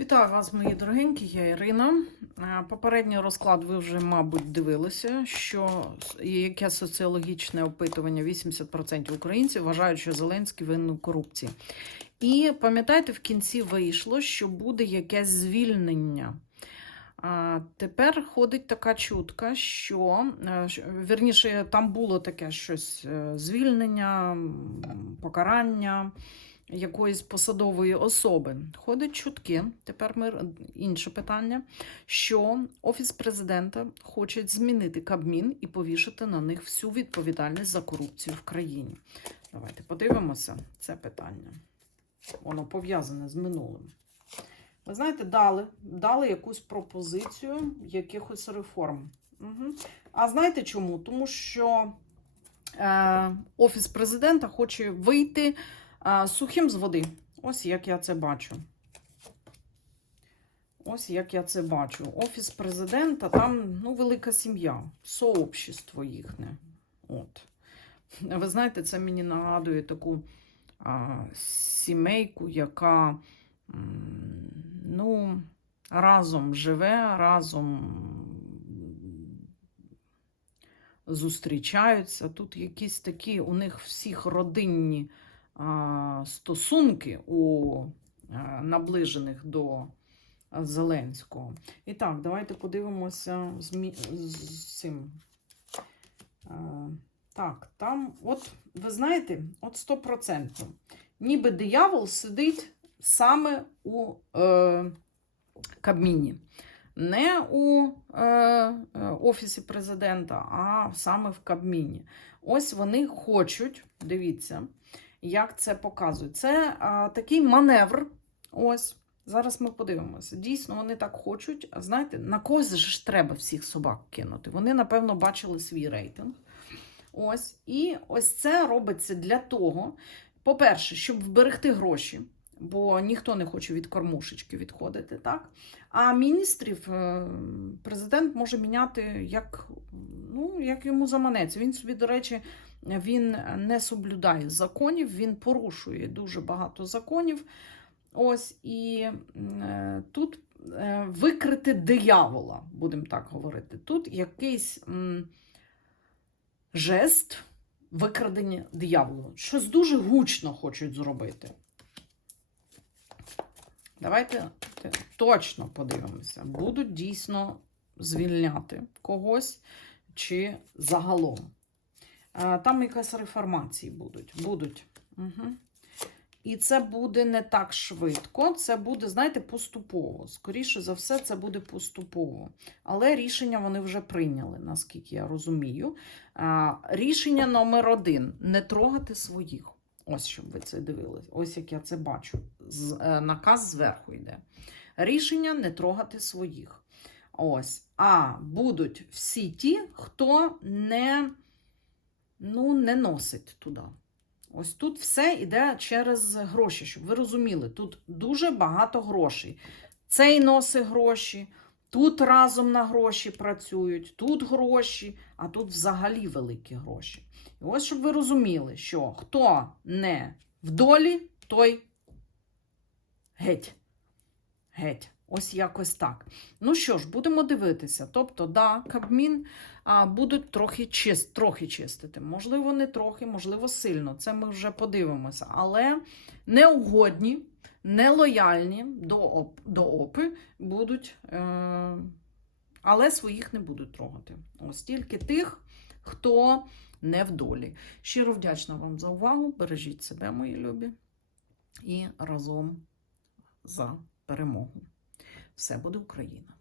Вітаю вас, мої дорогенькі, я Ірина. Е, Попередній розклад ви вже, мабуть, дивилися, що яке соціологічне опитування 80% українців вважають, що Зеленський винен у корупції. І пам'ятаєте, в кінці вийшло, що буде якесь звільнення. А тепер ходить така чутка, що е, вірніше, там було таке щось е, звільнення, покарання якоїсь посадової особи. Ходять чутки. Тепер ми інше питання, що Офіс президента хоче змінити Кабмін і повішати на них всю відповідальність за корупцію в країні. Давайте подивимося це питання. Воно пов'язане з минулим. Ви знаєте, дали, дали якусь пропозицію якихось реформ. Угу. А знаєте чому? Тому що е, Офіс президента хоче вийти сухим з води. Ось як я це бачу. Ось як я це бачу. Офіс президента, там ну, велика сім'я, сообщество їхнє. От. Ви знаєте, це мені нагадує таку а, сімейку, яка ну, разом живе, разом зустрічаються. Тут якісь такі у них всіх родинні стосунки у наближених до Зеленського. І так, давайте подивимося з, мі- з цим. Так, там, от, ви знаєте, от 100%. Ніби диявол сидить саме у е, Кабміні. Не у е, е, Офісі президента, а саме в Кабміні. Ось вони хочуть, дивіться, як це показують. Це а, такий маневр. Ось. Зараз ми подивимося. Дійсно, вони так хочуть. Знаєте, на когось ж треба всіх собак кинути. Вони, напевно, бачили свій рейтинг. Ось. І ось це робиться для того, по-перше, щоб вберегти гроші, бо ніхто не хоче від кормушечки відходити, так? А міністрів е, президент може міняти як, ну, як йому заманеться. Він собі, до речі, він не соблюдає законів, він порушує дуже багато законів. Ось і е, тут е, викрити диявола, будемо так говорити. Тут якийсь жест викрадення диявола. Щось дуже гучно хочуть зробити. Давайте точно подивимося. Будуть дійсно звільняти когось чи загалом. Там якась реформації будуть. будуть. Угу. І це буде не так швидко, це буде, знаєте, поступово. Скоріше за все, це буде поступово. Але рішення вони вже прийняли, наскільки я розумію. Рішення номер один не трогати своїх. Ось щоб ви це дивились. Ось як я це бачу. Е, наказ зверху йде. Рішення не трогати своїх. Ось. А будуть всі ті, хто не, ну, не носить туди. Ось тут все йде через гроші, щоб ви розуміли, тут дуже багато грошей. Цей носить гроші, тут разом на гроші працюють, тут гроші, а тут взагалі великі гроші. І ось щоб ви розуміли, що хто не в долі, той геть. Геть. Ось якось так. Ну що ж, будемо дивитися. Тобто, да, Кабмін а, будуть трохи, чист, трохи чистити. Можливо, не трохи, можливо, сильно. Це ми вже подивимося. Але неугодні, нелояльні до, оп, до ОПИ будуть, е, але своїх не будуть трогати. Ось тільки тих, хто не в долі. Щиро вдячна вам за увагу. Бережіть себе, мої любі, і разом за перемогу. Все буде Україна!